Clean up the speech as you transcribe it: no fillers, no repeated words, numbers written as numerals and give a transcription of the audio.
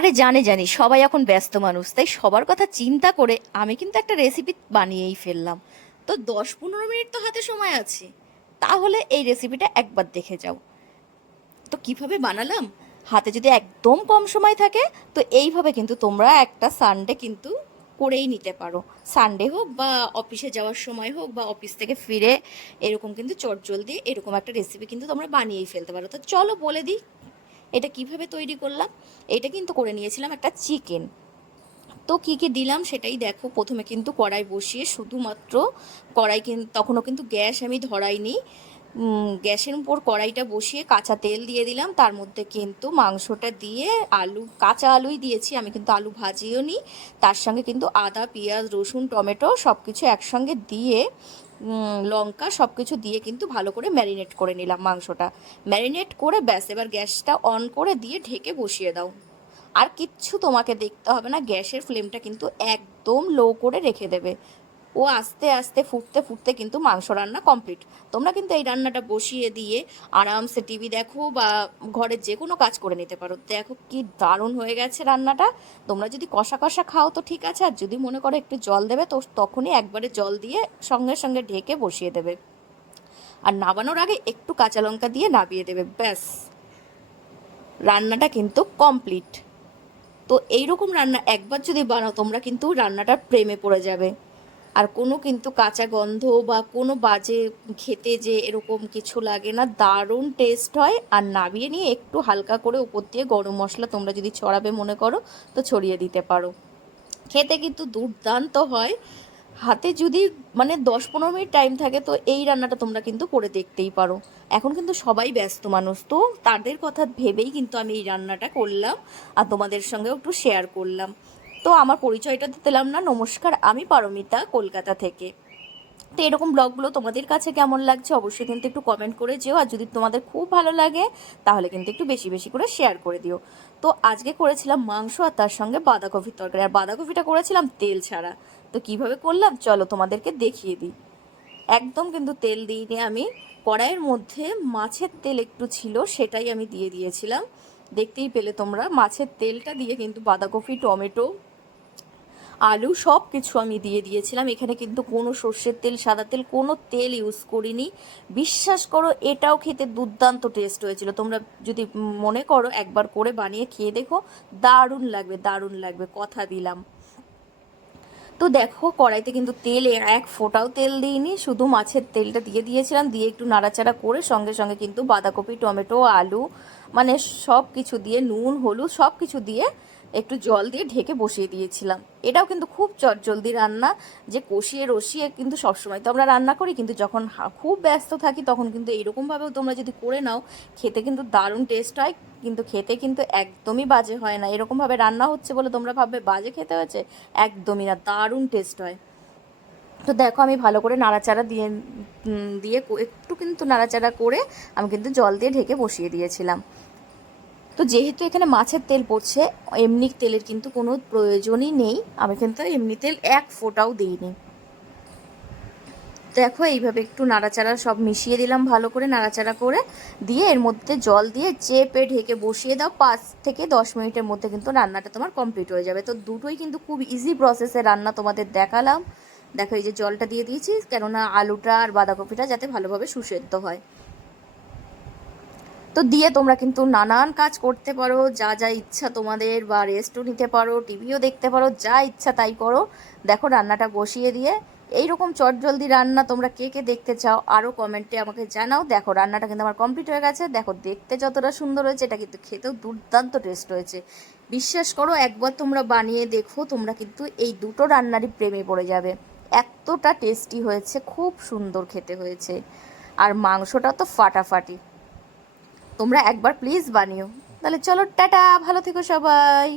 আরে জানি সবাই এখন ব্যস্ত মানুষ, তাই সবার কথা চিন্তা করে আমি কিন্তু একটা রেসিপি বানিয়েই ফেললাম। তো 10-15 মিনিট তো হাতে সময় আছে, তাহলে এই রেসিপিটা একবার দেখে যাও। তো কিভাবে বানালাম, হাতে যদি একদম কম সময় থাকে তো এইভাবে কিন্তু তোমরা একটা সানডে কিন্তু করেই নিতে পারো। সানডে হোক বা অফিসে যাওয়ার সময় হোক বা অফিস থেকে ফিরে এরকম কিন্তু চটজলদি এরকম একটা রেসিপি কিন্তু তোমরা বানিয়েই ফেলতে পারো। তো চলো বলে দিই এটা কিভাবে তৈরি করলাম। এটা কিন্তু করে নিয়েছিলাম একটা চিকেন। তো কী কী দিলাম সেটাই দেখো। প্রথমে কিন্তু কড়াই বসিয়ে শুধুমাত্র কড়াই, কিন্তু তখনও কিন্তু গ্যাস আমি ধরাইনি। গ্যাসের উপর কড়াইটা বসিয়ে কাঁচা তেল দিয়ে দিলাম, তার মধ্যে কিন্তু মাংসটা দিয়ে আলু, কাঁচা আলুই দিয়েছি আমি, কিন্তু আলু ভাজিও নি। তার সঙ্গে কিন্তু আদা, পেঁয়াজ, রসুন, টমেটো সব কিছু একসঙ্গে দিয়ে লঙ্কা সব কিছু দিয়ে কিন্তু ভালো করে ম্যারিনেট করে নিলাম মাংসটা। ম্যারিনেট করে ব্যাস এবার গ্যাসটা অন করে দিয়ে ঢেকে বসিয়ে দাও। আর কিচ্ছু তোমাকে দেখতে হবে না, গ্যাসের ফ্লেমটা কিন্তু একদম লো করে রেখে দেবে। ও আস্তে আস্তে ফুটতে ফুটতে কিন্তু মাংস রান্না কমপ্লিট। তোমরা কিন্তু এই রান্নাটা বসিয়ে দিয়ে আরামসে টিভি দেখো বা ঘরের যে কোনো কাজ করে নিতে পারো। দেখো কি দারুণ হয়ে গেছে রান্নাটা। তোমরা যদি কষা কষা খাও তো ঠিক আছে, আর যদি মনে করো একটু জল দেবে তো তখনই একবারে জল দিয়ে সঙ্গে সঙ্গে ঢেকে বসিয়ে দেবে। আর নামানোর আগে একটু কাঁচা লঙ্কা দিয়ে নামিয়ে দেবে, ব্যাস রান্নাটা কিন্তু কমপ্লিট। তো এইরকম রান্না একবার যদি বানাও তোমরা কিন্তু রান্নাটার প্রেমে পড়ে যাবে। আর কোনো কিন্তু কাঁচা গন্ধ বা কোনো বাজে খেতে যে এরকম কিছু লাগে না, দারুণ টেস্ট হয়। আর নামিয়ে নিয়ে একটু হালকা করে উপর দিয়ে গরম মশলা তোমরা যদি ছড়াবে মনে করো তো ছড়িয়ে দিতে পারো। খেতে কিন্তু দুর্দান্ত হয়। হাতে যদি মানে 10-15 মিনিট টাইম থাকে তো এই রান্নাটা তোমরা কিন্তু করে দেখতেই পারো। এখন কিন্তু সবাই ব্যস্ত মানুষ, তো তাদের কথা ভেবেই কিন্তু আমি এই রান্নাটা করলাম আর তোমাদের সঙ্গেও একটু শেয়ার করলাম। তো আমার পরিচয়টা দিলাম না, নমস্কার, আমি পারমিতা, কলকাতা থেকে। তো এরকম ব্লগগুলো তোমাদের কাছে কেমন লাগছে অবশ্যই কিন্তু একটু কমেন্ট করে যেও। আর যদি তোমাদের খুব ভালো লাগে তাহলে কিন্তু একটু বেশি বেশি করে শেয়ার করে দিও। তো আজকে করেছিলাম মাংস আর তার সঙ্গে বাঁধাকপির তরকারি, আর বাঁধাকপিটা করেছিলাম তেল ছাড়া। তো কিভাবে করলাম চলো তোমাদেরকে দেখিয়ে দিই। একদম কিন্তু তেল দিইনি আমি, কড়াইয়ের মধ্যে মাছের তেল একটু ছিল সেটাই আমি দিয়ে দিয়েছিলাম। দেখতেই পেলে তোমরা মাছের তেলটা দিয়ে কিন্তু বাঁধাকপি, টমেটো, আলু সব কিছু আমি দিয়ে দিয়েছিলাম। এখানে কিন্তু কোনো সর্ষের তেল, সাদা তেল কোনো তেল ইউজ করিনি। বিশ্বাস করো এটাও খেতে দুর্দান্ত টেস্ট হয়েছিল। তোমরা যদি মনে করো একবার করে বানিয়ে খেয়ে দেখো, দারুণ লাগবে, দারুণ লাগবে, কথা দিলাম। তো দেখো কড়াইতে কিন্তু তেল এক ফোঁটাও তেল দিইনি, শুধু মাছের তেলটা দিয়ে দিয়েছিলাম। দিয়ে একটু নাড়াচাড়া করে সঙ্গে সঙ্গে কিন্তু বাঁধাকপি, টমেটো, আলু মানে সব কিছু দিয়ে নুন, হলুদ সব কিছু দিয়ে একটু জল দিয়ে ঢেকে বসিয়ে দিয়েছিলাম। এটাও কিন্তু খুব চটজলদি রান্না, যে কষিয়ে রসিয়ে কিন্তু সবসময় তো আমরা রান্না করি, কিন্তু যখন খুব ব্যস্ত থাকি তখন কিন্তু এইরকমভাবেও তোমরা যদি করে নাও খেতে কিন্তু দারুণ টেস্ট হয়। কিন্তু খেতে কিন্তু একদমই বাজে হয় না। এরকমভাবে রান্না হচ্ছে বলে তোমরা ভাববে বাজে খেতে হয়েছে, একদমই না, দারুণ টেস্ট হয়। তো দেখো আমি ভালো করে নাড়াচাড়া দিয়ে দিয়ে একটু কিন্তু নাড়াচাড়া করে আমি কিন্তু জল দিয়ে ঢেকে বসিয়ে দিয়েছিলাম। তো যেহেতু এখানে মাছের তেল পড়ছে, এমনি তেলের কিন্তু কোনো প্রয়োজনই নেই, আমি কিন্তু এমনি তেল এক ফোঁটাও দিইনি। দেখো এইভাবে একটু নাড়াচাড়া সব মিশিয়ে দিলাম, ভালো করে নাড়াচাড়া করে দিয়ে এর মধ্যে জল দিয়ে চেপে ঢেকে বসিয়ে দাও। 5 থেকে 10 মিনিটের মধ্যে কিন্তু রান্নাটা তোমার কমপ্লিট হয়ে যাবে। তো দুটোই কিন্তু খুব ইজি প্রসেসে রান্না তোমাদের দেখালাম। দেখো এই যে জলটা দিয়ে দিয়েছি, কেননা আলুটা আর বাঁধাকপিটা যাতে ভালোভাবে সুসেদ্ধ হয়। তো দিয়ে তোমরা কিন্তু নানান কাজ করতে পারো, যা যা ইচ্ছা তোমাদের, বা রেস্টও নিতে পারো, টিভিও দেখতে পারো, যা ইচ্ছা তাই করো। দেখো রান্নাটা বসিয়ে দিয়ে এইরকম চটজলদি রান্না তোমরা কে কে দেখতে চাও আরও কমেন্টে আমাকে জানাও। দেখো রান্নাটা কিন্তু আমার কমপ্লিট হয়ে গেছে। দেখো দেখতে যতটা সুন্দর হয়েছে এটা কিন্তু খেতেও দুর্দান্ত টেস্ট হয়েছে। বিশ্বাস করো একবার তোমরা বানিয়ে দেখো, তোমরা কিন্তু এই দুটো রান্নারই প্রেমে পড়ে যাবে। এতটা টেস্টি হয়েছে, খুব সুন্দর খেতে হয়েছে। আর মাংসটা তো ফাটাফাটি। তোমরা একবার প্লিজ বানিও। তাহলে চলো টাটা, ভালো থেকো সবাই।